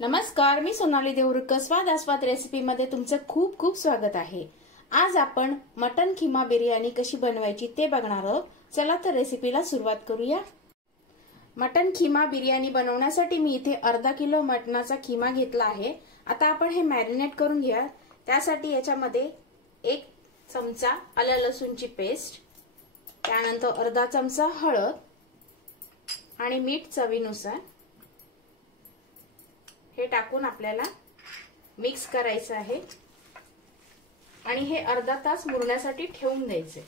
नमस्कार, मी सोनाली देवरुखकर स्वाद आस्वाद रेसिपी मध्ये तुमचं खूप खूप स्वागत आहे। आज आपण मटन खिमा बिर्याणी कशी बनवायची ते बघणार आहोत। चला तर रेसिपीला सुरुवात करूया। मटन खिमा बिर्याणी बनवण्यासाठी मी इथे अर्धा किलो मटणाचा खिमा घेतला आहे। आता आपण हे मॅरिनेट करून घ्या। त्यासाठी याच्यामध्ये 1 चमचा आलं लसूणची पेस्ट, त्यानंतर अर्धा चमचा हळद आणि मीठ चवीनुसार हे टाकून आपल्याला मिक्स करायचं आहे आणि हे अर्धा तास मुरण्यासाठी ठेवून द्यायचे।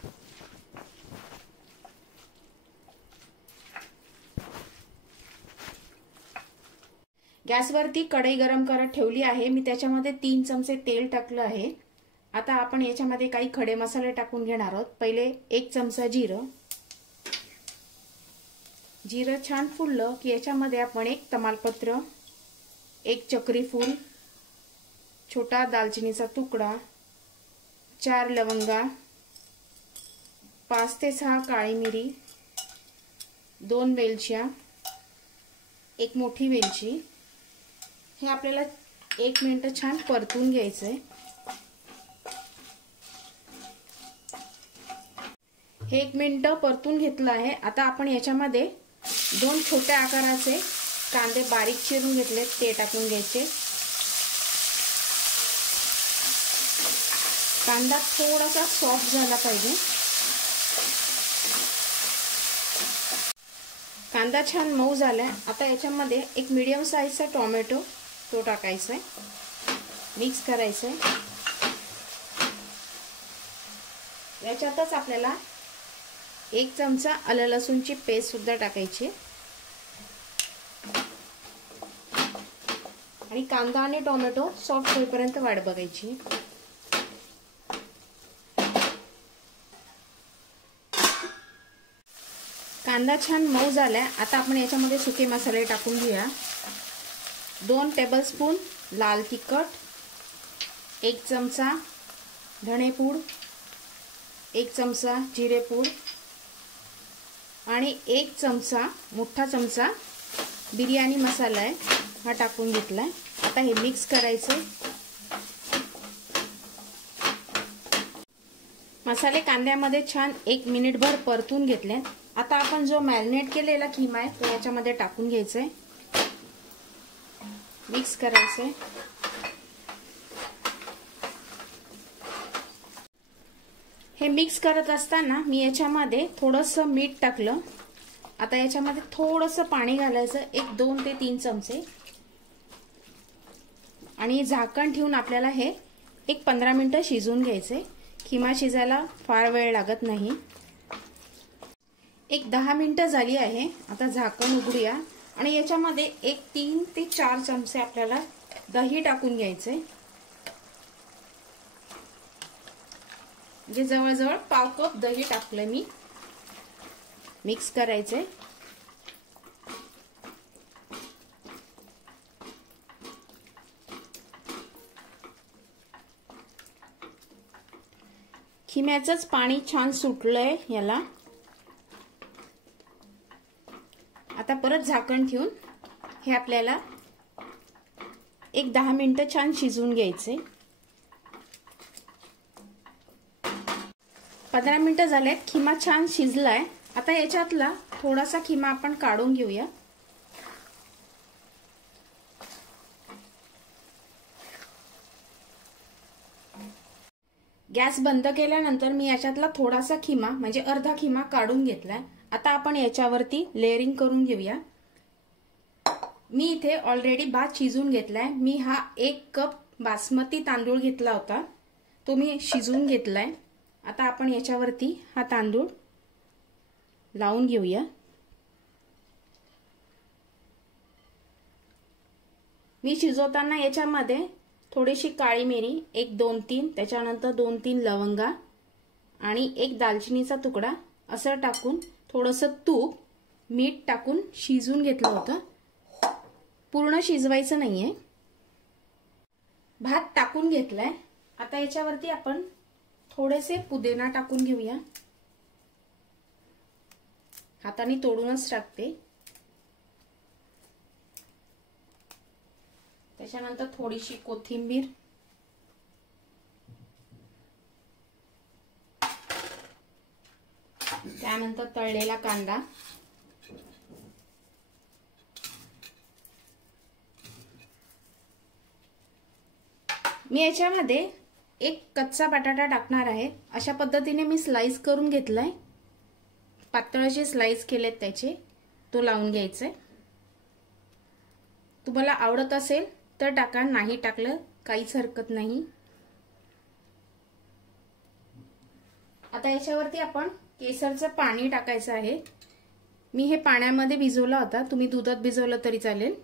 गॅसवरती कढई गरम करत ठेवली आहे। मी त्याच्यामध्ये 3 चमचे तेल टाकलं आहे। आता आपण याच्यामध्ये काही खडे मसाले टाकून घेणार आहोत। पहिले 1 चमचा जिरं छान फुललं की याच्यामध्ये आपण 1 तमालपत्र, 1 चक्री फूल, छोटा दालचिनीचा तुकडा, 4 लवंगा, 5 ते 6 काळी मिरी, 2 वेलच्या, 1 मोठी वेलची, हे आपल्याला 1 मिनिट छान परतून घ्यायचंय। हे 1 मिनिट परतून घेतलं आहे। आता आपण याच्यामध्ये 2 छोट्या आकाराचे कांदे बारीक चिरून घेतले ते टाकून घ्यायचे। कांदा थोडासा सॉफ्ट झाला पाहिजे। कांदा छान मऊ झालाय। आता याच्यामध्ये 1 मीडियम साइजचा टोमॅटो तो टाकायचा आहे, मिक्स करायचं आहे। याच्यातच आपल्याला 1 चमचा आलं लसूणची पेस्ट सुद्धा टाकायची आणि कांदा आणि टोमॅटो सॉफ्ट होईपर्यंत वाट बघायची। कांदा छान मऊ झालाय। आता आपण याच्यामध्ये सुके मसाले टाकून घेऊया। 2 टेबलस्पून लाल तिखट, 1 चमचा धणेपूड, 1 चमचा जिरेपूड आणि 1 चमचा मोठा चमचा बिर्याणी मसाला आहे हा टाकून घेतलाय। आता हे मिक्स करायचं। मसाले कांद्यामध्ये छान 1 मिनिटभर परतून घेतले। आता आपण जो मॅरिनेट केलेला खिमा आहे तो याच्यामध्ये टाकून घ्यायचा आहे, मिक्स करायचंय। हे मिक्स करत असताना मी याच्यामध्ये थोडंसं मीठ टाकलं। आता याच्यामध्ये थोडंसं पाणी घालायचं, 2 ते 3 चमचे, आणि झाकण ठेवून आपल्याला हे 15 मिनिटं शिजवून घ्यायचे। खिमा शिजायला फार वेळ लागत नाही। 10 मिनिटं झाली आहे। आता झाकण उघडूया आणि याच्यामध्ये 3 ते 4 चमचे आपल्याला दही टाकून घ्यायचे, म्हणजे जवळजवळ पाव कप दही टाकलंय मी। मिक्स करायचे। खिम्याचंच पाणी छान सुटलंय याला। आता परत झाकण ठेवून हे आपल्याला 10 मिनिटं छान शिजवून घ्यायचे। 15 मिनिटं झालेत, खिमा छान शिजलाय। आता याच्यातला थोडासा खिमा आपण काढून घेऊया। गॅस बंद केल्यानंतर मी याच्यातला थोडासा खिमा म्हणजे अर्धा खिमा काढून घेतलाय। आता आपण याच्यावरती लेअरिंग करून घेऊया। मी इथे ऑलरेडी भात शिजवून घेतलाय। मी हा 1 कप बासमती तांदूळ घेतला होता, तो मी शिजवून घेतलाय। आता आपण याच्यावरती हा तांदूळ लावून घेऊया। मी शिजवताना याच्यामध्ये थोडीशी काळी मिरी, 1 2 3, त्याच्यानंतर 2 3 लवंगा आणि 1 दालचिनीचा तुकडा असं टाकून थोडंसं तूप, मीठ टाकून शिजवून घेतलं होतं। पूर्ण शिजवायचं नाहीये। भात टाकून घेतलाय। आता याच्यावरती आपण थोडेसे पुदिना टाकून घेऊया। हाताने तोडूनच टाकते। त्याच्यानंतर थोडीशी कोथिंबीर, त्यानंतर तळलेला कांदा, मी याच्यामध्ये एक कच्चा बटाटा टाकणार आहे। अशा पद्धतीने मी स्लाइस करून घेतलाय, पातळ असे स्लाइस केलेत त्याचे, तो लावून घ्यायचा। तुम्हाला आवडत असेल तर टाका, नाही टाकलं काहीच हरकत नाही। आता याच्यावरती आपण केसरचं पाणी टाकायचं आहे। मी हे पाण्यामध्ये भिजवला होता, तुम्ही दुधात भिजवलं तरी चालेल।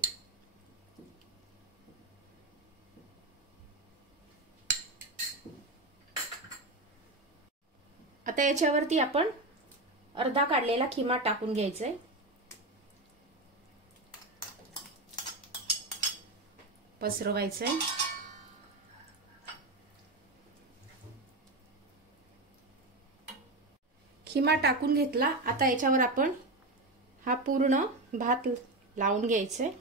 आता याच्यावरती आपण अर्धा काढलेला खिमा टाकून घ्यायचा आहे, पसरवायचं आहे। खिमा टाकून घेतला। आता याच्यावर आपण हा पूर्ण भात लावून घ्यायचा आहे।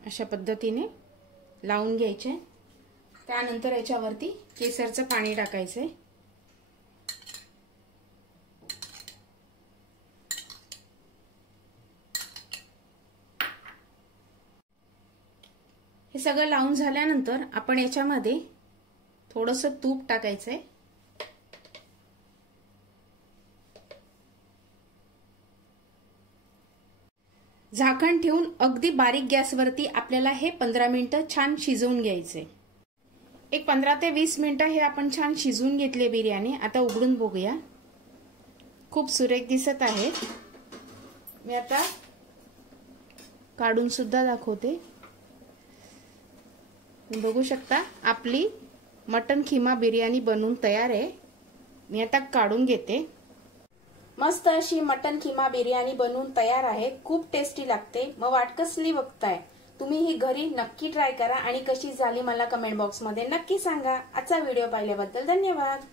अशा पद्धतीने लावून घ्यायचे। त्यानंतर याच्यावरती केसरचं पाणी टाकायचंय। हे सगळं लावून झाल्यानंतर आपण याच्यामध्ये थोडंसं तूप टाकायचंय। झाकण ठेवून अगदी बारीक गॅसवरती आपल्याला हे 15 मिनिटं छान शिजवून घ्यायचे। एक 15 ते 20 मिनिटं हे आपण छान शिजवून घेतले बिर्याणी। आता उघडून बघूया, खूप सुरेख दिसत आहे। मी आता काढून सुद्धा दाखवते, बघू शकता आपली मटन खिमा बिर्याणी बनवून तयार आहे। मी आता काढून घेते। मस्त अशी मटन खिमा बिर्याणी बनवून तयार आहे, खूप टेस्टी लागते। मग वाट कसली बघताय, तुम्ही ही घरी नक्की ट्राय करा आणि कशी झाली मला कमेंट बॉक्स मध्ये नक्की सांगा। आजचा व्हिडिओ पाहिल्याबद्दल धन्यवाद।